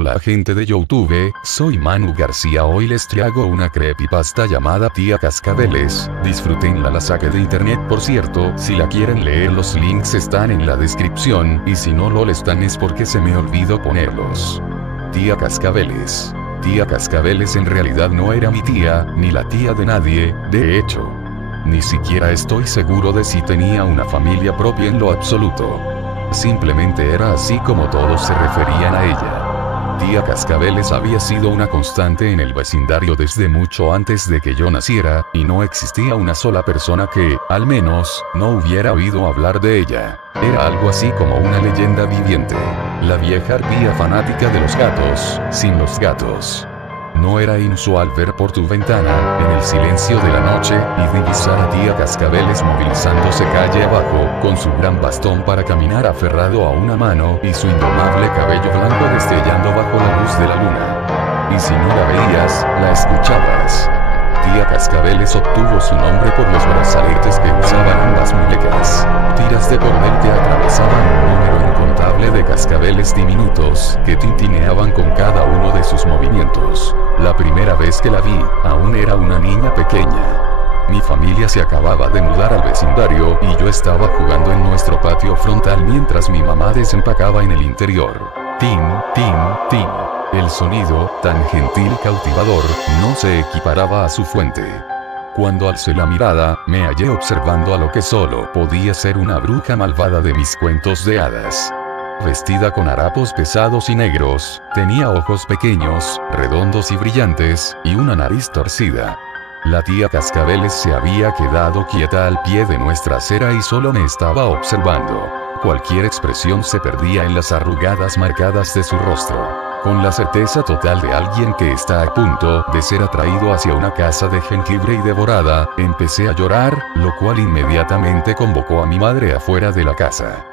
Hola gente de YouTube, soy Manu García. Hoy les traigo una creepypasta llamada Tía Cascabeles. Disfrútenla, la saqué de internet por cierto. Si la quieren leer, los links están en la descripción, y si no lo están es porque se me olvidó ponerlos. Tía Cascabeles. Tía Cascabeles en realidad no era mi tía, ni la tía de nadie, de hecho. Ni siquiera estoy seguro de si tenía una familia propia en lo absoluto. Simplemente era así como todos se referían a ella. Tía Cascabeles había sido una constante en el vecindario desde mucho antes de que yo naciera, y no existía una sola persona que, al menos, no hubiera oído hablar de ella. Era algo así como una leyenda viviente. La vieja arpía fanática de los gatos, sin los gatos. No era inusual ver por tu ventana, en el silencio de la noche, y divisar a Tía Cascabeles movilizándose calle abajo, con su gran bastón para caminar aferrado a una mano, y su indomable cabello blanco destellando bajo la luz de la luna. Y si no la veías, la escuchabas. Tía Cascabeles obtuvo su nombre por los brazaletes que usaban ambas muñecas. Tiras de cordel que atravesaban un número incontable de cascabeles diminutos, que tintineaban con cada uno de sus movimientos. La primera vez que la vi, aún era una niña pequeña. Mi familia se acababa de mudar al vecindario, y yo estaba jugando en nuestro patio frontal mientras mi mamá desempacaba en el interior. Tin, tin, tin. El sonido, tan gentil y cautivador, no se equiparaba a su fuente. Cuando alcé la mirada, me hallé observando a lo que solo podía ser una bruja malvada de mis cuentos de hadas. Vestida con harapos pesados y negros, tenía ojos pequeños, redondos y brillantes, y una nariz torcida. La tía Cascabeles se había quedado quieta al pie de nuestra acera y solo me estaba observando. Cualquier expresión se perdía en las arrugadas marcadas de su rostro. Con la certeza total de alguien que está a punto de ser atraído hacia una casa de jengibre y devorada, empecé a llorar, lo cual inmediatamente convocó a mi madre afuera de la casa.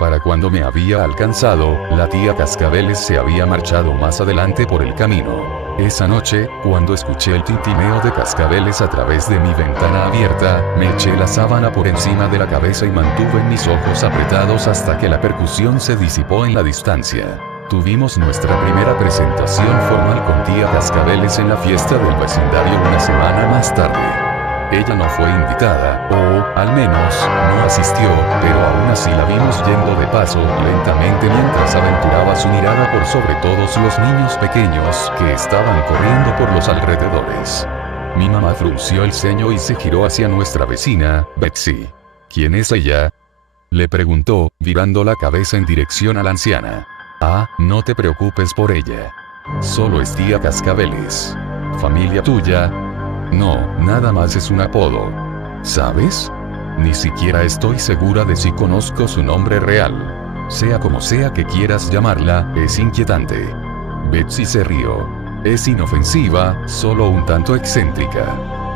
Para cuando me había alcanzado, la tía Cascabeles se había marchado más adelante por el camino. Esa noche, cuando escuché el tintineo de cascabeles a través de mi ventana abierta, me eché la sábana por encima de la cabeza y mantuve mis ojos apretados hasta que la percusión se disipó en la distancia. Tuvimos nuestra primera presentación formal con Tía Cascabeles en la fiesta del vecindario una semana más tarde. Ella no fue invitada, o, al menos, no asistió, pero aún así la vimos yendo de paso, lentamente mientras aventuraba su mirada por sobre todos los niños pequeños que estaban corriendo por los alrededores. Mi mamá frunció el ceño y se giró hacia nuestra vecina, Betsy. ¿Quién es ella?, le preguntó, virando la cabeza en dirección a la anciana. Ah, no te preocupes por ella. Solo es Tía Cascabeles. ¿Familia tuya? No, nada más es un apodo. ¿Sabes? Ni siquiera estoy segura de si conozco su nombre real. Sea como sea que quieras llamarla, es inquietante. Betsy se rió. Es inofensiva, solo un tanto excéntrica.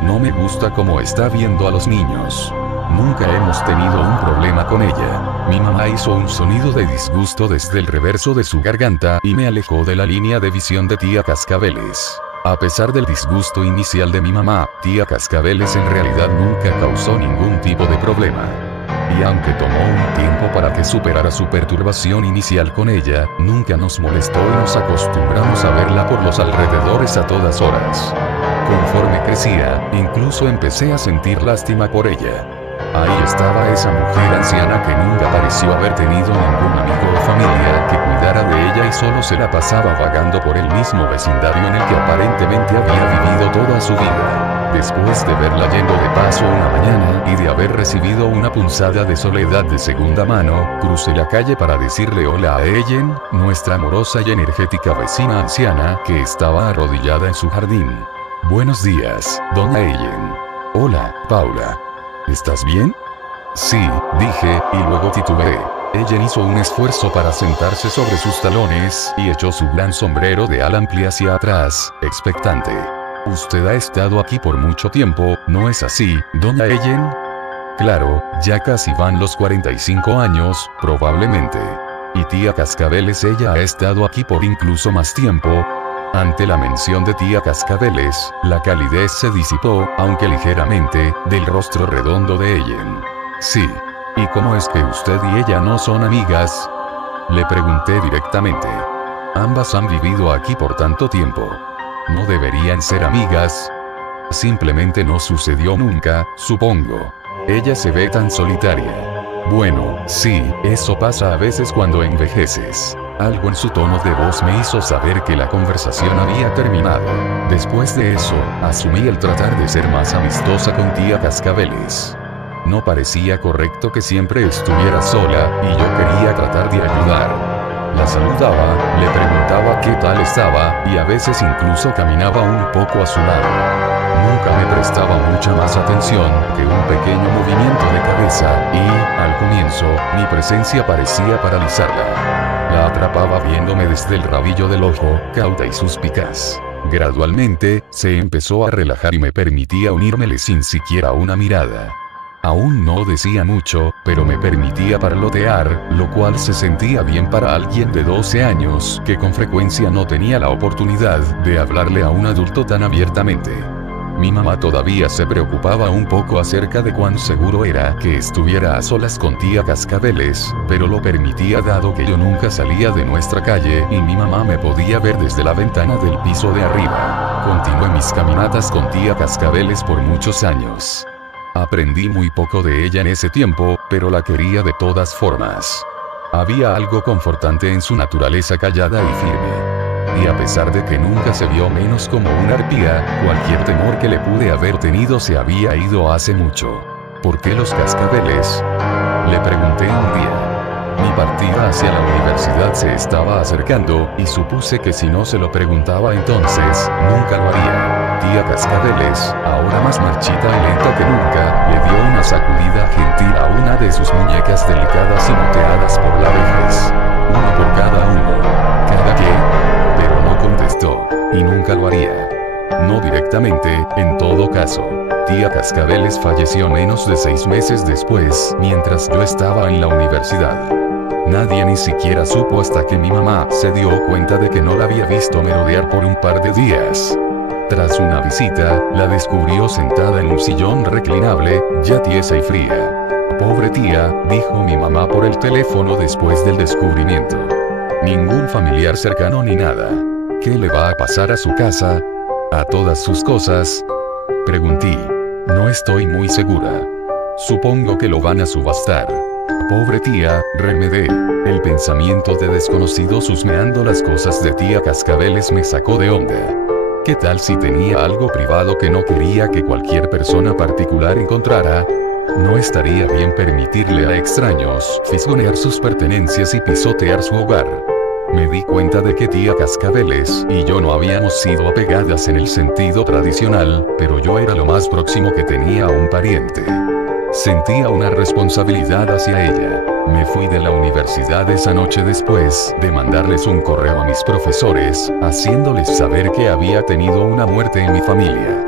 No me gusta cómo está viendo a los niños. Nunca hemos tenido un problema con ella. Mi mamá hizo un sonido de disgusto desde el reverso de su garganta y me alejó de la línea de visión de Tía Cascabeles. A pesar del disgusto inicial de mi mamá, Tía Cascabeles en realidad nunca causó ningún tipo de problema. Y aunque tomó un tiempo para que superara su perturbación inicial con ella, nunca nos molestó y nos acostumbramos a verla por los alrededores a todas horas. Conforme crecía, incluso empecé a sentir lástima por ella. Ahí estaba esa mujer anciana que nunca pareció haber tenido ningún amigo o familia que cuidara de ella y solo se la pasaba vagando por el mismo vecindario en el que aparentemente había vivido toda su vida. Después de verla yendo de paso una mañana y de haber recibido una punzada de soledad de segunda mano, crucé la calle para decirle hola a Ellen, nuestra amorosa y energética vecina anciana que estaba arrodillada en su jardín. Buenos días, doña Ellen. Hola, Paula. ¿Estás bien? Sí, dije, y luego titubeé. Ellen hizo un esfuerzo para sentarse sobre sus talones, y echó su gran sombrero de ala amplia hacia atrás, expectante. Usted ha estado aquí por mucho tiempo, ¿no es así, doña Ellen? Claro, ya casi van los 45 años, probablemente. Y Tía Cascabeles, ella ha estado aquí por incluso más tiempo. Ante la mención de Tía Cascabeles, la calidez se disipó, aunque ligeramente, del rostro redondo de Ellen. Sí. ¿Y cómo es que usted y ella no son amigas?, le pregunté directamente. Ambas han vivido aquí por tanto tiempo. ¿No deberían ser amigas? Simplemente no sucedió nunca, supongo. Ella se ve tan solitaria. Bueno, sí, eso pasa a veces cuando envejeces. Algo en su tono de voz me hizo saber que la conversación había terminado. Después de eso, asumí el tratar de ser más amistosa con tía Cascabeles. No parecía correcto que siempre estuviera sola, y yo quería tratar de ayudar. La saludaba, le preguntaba qué tal estaba, y a veces incluso caminaba un poco a su lado. Nunca me prestaba mucha más atención que un pequeño movimiento de cabeza, y, al comienzo, mi presencia parecía paralizarla. La atrapaba viéndome desde el rabillo del ojo, cauta y suspicaz. Gradualmente, se empezó a relajar y me permitía unírmele sin siquiera una mirada. Aún no decía mucho, pero me permitía parlotear, lo cual se sentía bien para alguien de 12 años que con frecuencia no tenía la oportunidad de hablarle a un adulto tan abiertamente. Mi mamá todavía se preocupaba un poco acerca de cuán seguro era que estuviera a solas con tía Cascabeles, pero lo permitía dado que yo nunca salía de nuestra calle y mi mamá me podía ver desde la ventana del piso de arriba. Continué mis caminatas con tía Cascabeles por muchos años. Aprendí muy poco de ella en ese tiempo, pero la quería de todas formas. Había algo confortante en su naturaleza callada y firme. Y a pesar de que nunca se vio menos como una arpía, cualquier temor que le pude haber tenido se había ido hace mucho. ¿Por qué los cascabeles? Le pregunté un día. Mi partida hacia la universidad se estaba acercando, y supuse que si no se lo preguntaba entonces, nunca lo haría. Tía Cascabeles, ahora más marchita y lenta que nunca, le dio una sacudida gentil a una de sus muñecas delicadas y moteadas por la vejez. Uno por cada uno. ¿Cada qué? Pero no contestó, y nunca lo haría. No directamente, en todo caso. Tía Cascabeles falleció menos de 6 meses después, mientras yo estaba en la universidad. Nadie ni siquiera supo hasta que mi mamá se dio cuenta de que no la había visto merodear por un par de días. Tras una visita, la descubrió sentada en un sillón reclinable, ya tiesa y fría. Pobre tía, dijo mi mamá por el teléfono después del descubrimiento. Ningún familiar cercano ni nada. ¿Qué le va a pasar a su casa? ¿A todas sus cosas? Pregunté. No estoy muy segura. Supongo que lo van a subastar. Pobre tía, remedé. El pensamiento de desconocidos husmeando las cosas de tía Cascabeles me sacó de onda. ¿Qué tal si tenía algo privado que no quería que cualquier persona particular encontrara? No estaría bien permitirle a extraños fisgonear sus pertenencias y pisotear su hogar. Me di cuenta de que tía Cascabeles y yo no habíamos sido apegadas en el sentido tradicional, pero yo era lo más próximo que tenía a un pariente. Sentía una responsabilidad hacia ella. Me fui de la universidad esa noche después de mandarles un correo a mis profesores, haciéndoles saber que había tenido una muerte en mi familia.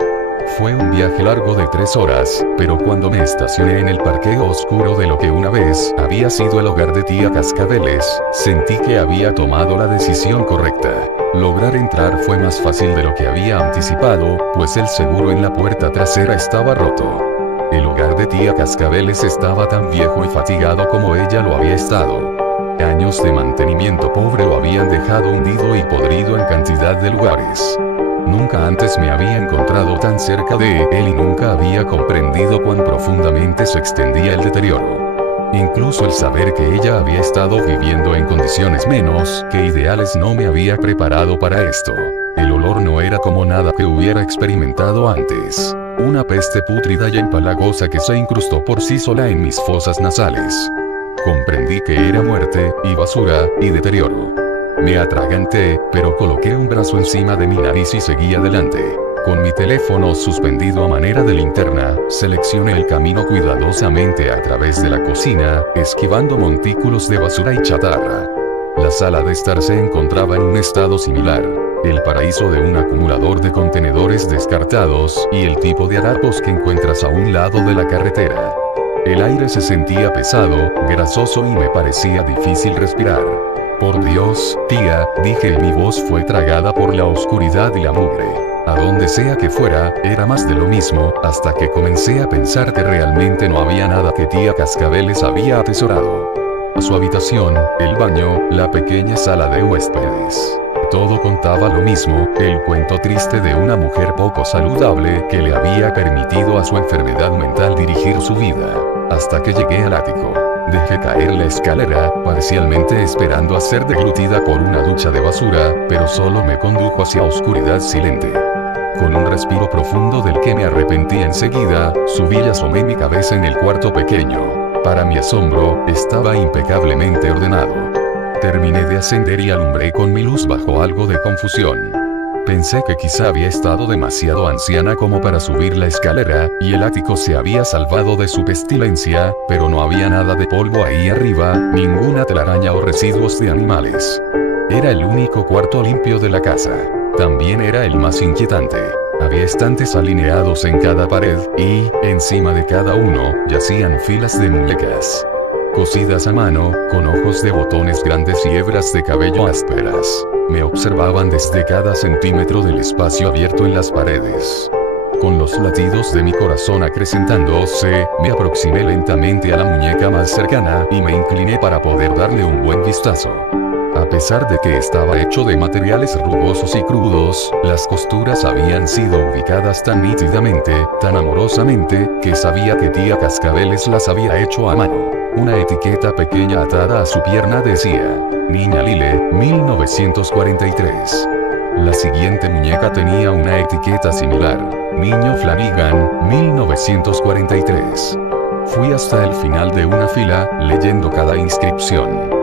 Fue un viaje largo de 3 horas, pero cuando me estacioné en el parqueo oscuro de lo que una vez había sido el hogar de tía Cascabeles, sentí que había tomado la decisión correcta. Lograr entrar fue más fácil de lo que había anticipado, pues el seguro en la puerta trasera estaba roto. El hogar de tía Cascabeles estaba tan viejo y fatigado como ella lo había estado. Años de mantenimiento pobre lo habían dejado hundido y podrido en cantidad de lugares. Nunca antes me había encontrado tan cerca de él y nunca había comprendido cuán profundamente se extendía el deterioro. Incluso el saber que ella había estado viviendo en condiciones menos que ideales no me había preparado para esto. El olor no era como nada que hubiera experimentado antes. Una peste pútrida y empalagosa que se incrustó por sí sola en mis fosas nasales. Comprendí que era muerte, y basura, y deterioro. Me atraganté, pero coloqué un brazo encima de mi nariz y seguí adelante. Con mi teléfono suspendido a manera de linterna, seleccioné el camino cuidadosamente a través de la cocina, esquivando montículos de basura y chatarra. La sala de estar se encontraba en un estado similar. El paraíso de un acumulador de contenedores descartados y el tipo de harapos que encuentras a un lado de la carretera. El aire se sentía pesado, grasoso y me parecía difícil respirar. Por Dios, tía, dije y mi voz fue tragada por la oscuridad y la mugre. A donde sea que fuera, era más de lo mismo, hasta que comencé a pensar que realmente no había nada que tía Cascabeles había atesorado. su habitación, el baño, la pequeña sala de huéspedes. Todo contaba lo mismo, el cuento triste de una mujer poco saludable que le había permitido a su enfermedad mental dirigir su vida. Hasta que llegué al ático. Dejé caer la escalera, parcialmente esperando a ser deglutida por una ducha de basura, pero solo me condujo hacia oscuridad silente. Con un respiro profundo del que me arrepentí enseguida, subí y asomé mi cabeza en el cuarto pequeño. Para mi asombro, estaba impecablemente ordenado. Terminé de ascender y alumbré con mi luz bajo algo de confusión. Pensé que quizá había estado demasiado anciana como para subir la escalera, y el ático se había salvado de su pestilencia, pero no había nada de polvo ahí arriba, ninguna telaraña o residuos de animales. Era el único cuarto limpio de la casa. También era el más inquietante. Había estantes alineados en cada pared, y, encima de cada uno, yacían filas de muñecas. Cosidas a mano, con ojos de botones grandes y hebras de cabello ásperas. Me observaban desde cada centímetro del espacio abierto en las paredes. Con los latidos de mi corazón acrecentándose, me aproximé lentamente a la muñeca más cercana y me incliné para poder darle un buen vistazo. A pesar de que estaba hecho de materiales rugosos y crudos, las costuras habían sido ubicadas tan nítidamente, tan amorosamente, que sabía que tía Cascabeles las había hecho a mano. Una etiqueta pequeña atada a su pierna decía, Niña Lile, 1943. La siguiente muñeca tenía una etiqueta similar, Niño Flanagan, 1943. Fui hasta el final de una fila, leyendo cada inscripción.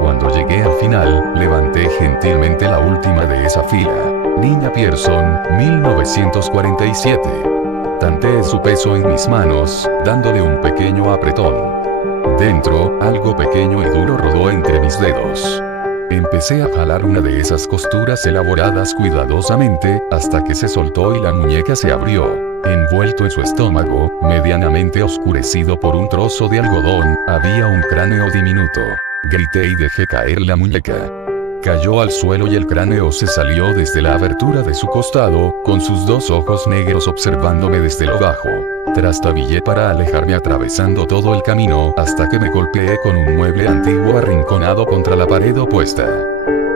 Cuando llegué al final, levanté gentilmente la última de esa fila. Niña Pearson, 1947. Tanteé su peso en mis manos, dándole un pequeño apretón. Dentro, algo pequeño y duro rodó entre mis dedos. Empecé a jalar una de esas costuras elaboradas cuidadosamente, hasta que se soltó y la muñeca se abrió. Envuelto en su estómago, medianamente oscurecido por un trozo de algodón, había un cráneo diminuto. Grité y dejé caer la muñeca. Cayó al suelo y el cráneo se salió desde la abertura de su costado, con sus dos ojos negros observándome desde lo bajo. Trastabillé para alejarme atravesando todo el camino hasta que me golpeé con un mueble antiguo arrinconado contra la pared opuesta.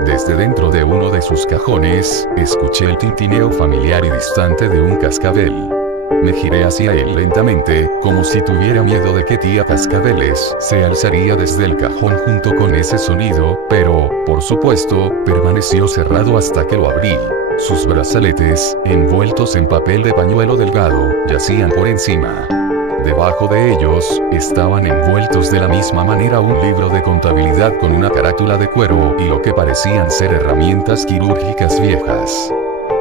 Desde dentro de uno de sus cajones, escuché el tintineo familiar y distante de un cascabel. Me giré hacia él lentamente, como si tuviera miedo de que tía Cascabeles se alzaría desde el cajón junto con ese sonido, pero, por supuesto, permaneció cerrado hasta que lo abrí. Sus brazaletes, envueltos en papel de pañuelo delgado, yacían por encima. Debajo de ellos, estaban envueltos de la misma manera un libro de contabilidad con una carátula de cuero y lo que parecían ser herramientas quirúrgicas viejas.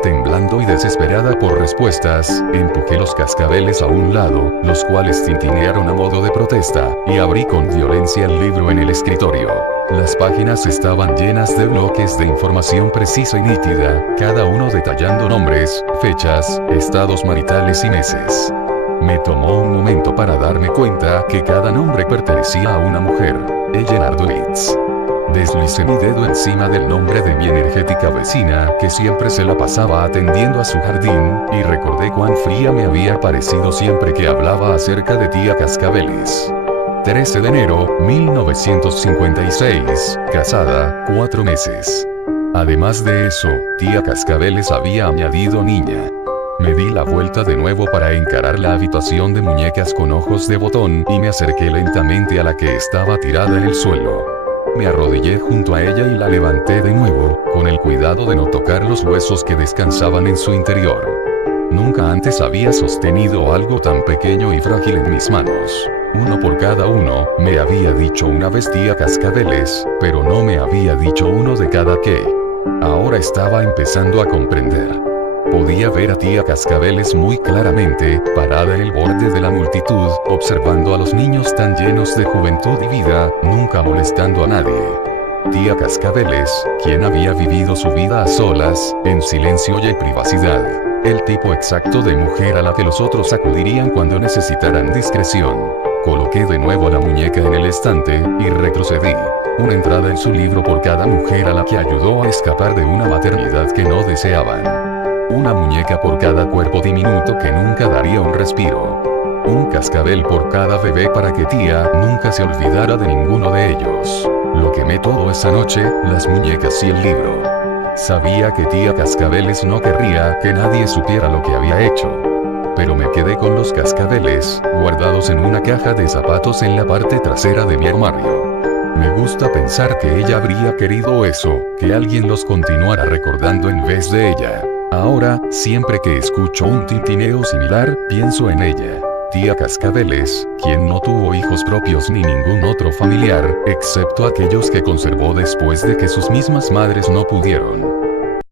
Temblando y desesperada por respuestas, empujé los cascabeles a un lado, los cuales tintinearon a modo de protesta, y abrí con violencia el libro en el escritorio. Las páginas estaban llenas de bloques de información precisa y nítida, cada uno detallando nombres, fechas, estados maritales y meses. Me tomó un momento para darme cuenta que cada nombre pertenecía a una mujer, Ellen Ardwitz. Deslicé mi dedo encima del nombre de mi energética vecina, que siempre se la pasaba atendiendo a su jardín, y recordé cuán fría me había parecido siempre que hablaba acerca de tía Cascabeles. 13 de enero, 1956, casada, 4 meses. Además de eso, tía Cascabeles había añadido niña. Me di la vuelta de nuevo para encarar la habitación de muñecas con ojos de botón y me acerqué lentamente a la que estaba tirada en el suelo. Me arrodillé junto a ella y la levanté de nuevo, con el cuidado de no tocar los huesos que descansaban en su interior. Nunca antes había sostenido algo tan pequeño y frágil en mis manos. Uno por cada uno, me había dicho una vez tía Cascabeles, pero no me había dicho uno de cada qué. Ahora estaba empezando a comprender. Podía ver a tía Cascabeles muy claramente, parada en el borde de la multitud, observando a los niños tan llenos de juventud y vida, nunca molestando a nadie. Tía Cascabeles, quien había vivido su vida a solas, en silencio y en privacidad. El tipo exacto de mujer a la que los otros acudirían cuando necesitaran discreción. Coloqué de nuevo la muñeca en el estante, y retrocedí. Una entrada en su libro por cada mujer a la que ayudó a escapar de una maternidad que no deseaban. Una muñeca por cada cuerpo diminuto que nunca daría un respiro. Un cascabel por cada bebé para que tía nunca se olvidara de ninguno de ellos. Lo quemé todo esa noche, las muñecas y el libro. Sabía que tía Cascabeles no querría que nadie supiera lo que había hecho. Pero me quedé con los cascabeles, guardados en una caja de zapatos en la parte trasera de mi armario. Me gusta pensar que ella habría querido eso, que alguien los continuara recordando en vez de ella. Ahora, siempre que escucho un tintineo similar, pienso en ella. Tía Cascabeles, quien no tuvo hijos propios ni ningún otro familiar, excepto aquellos que conservó después de que sus mismas madres no pudieron.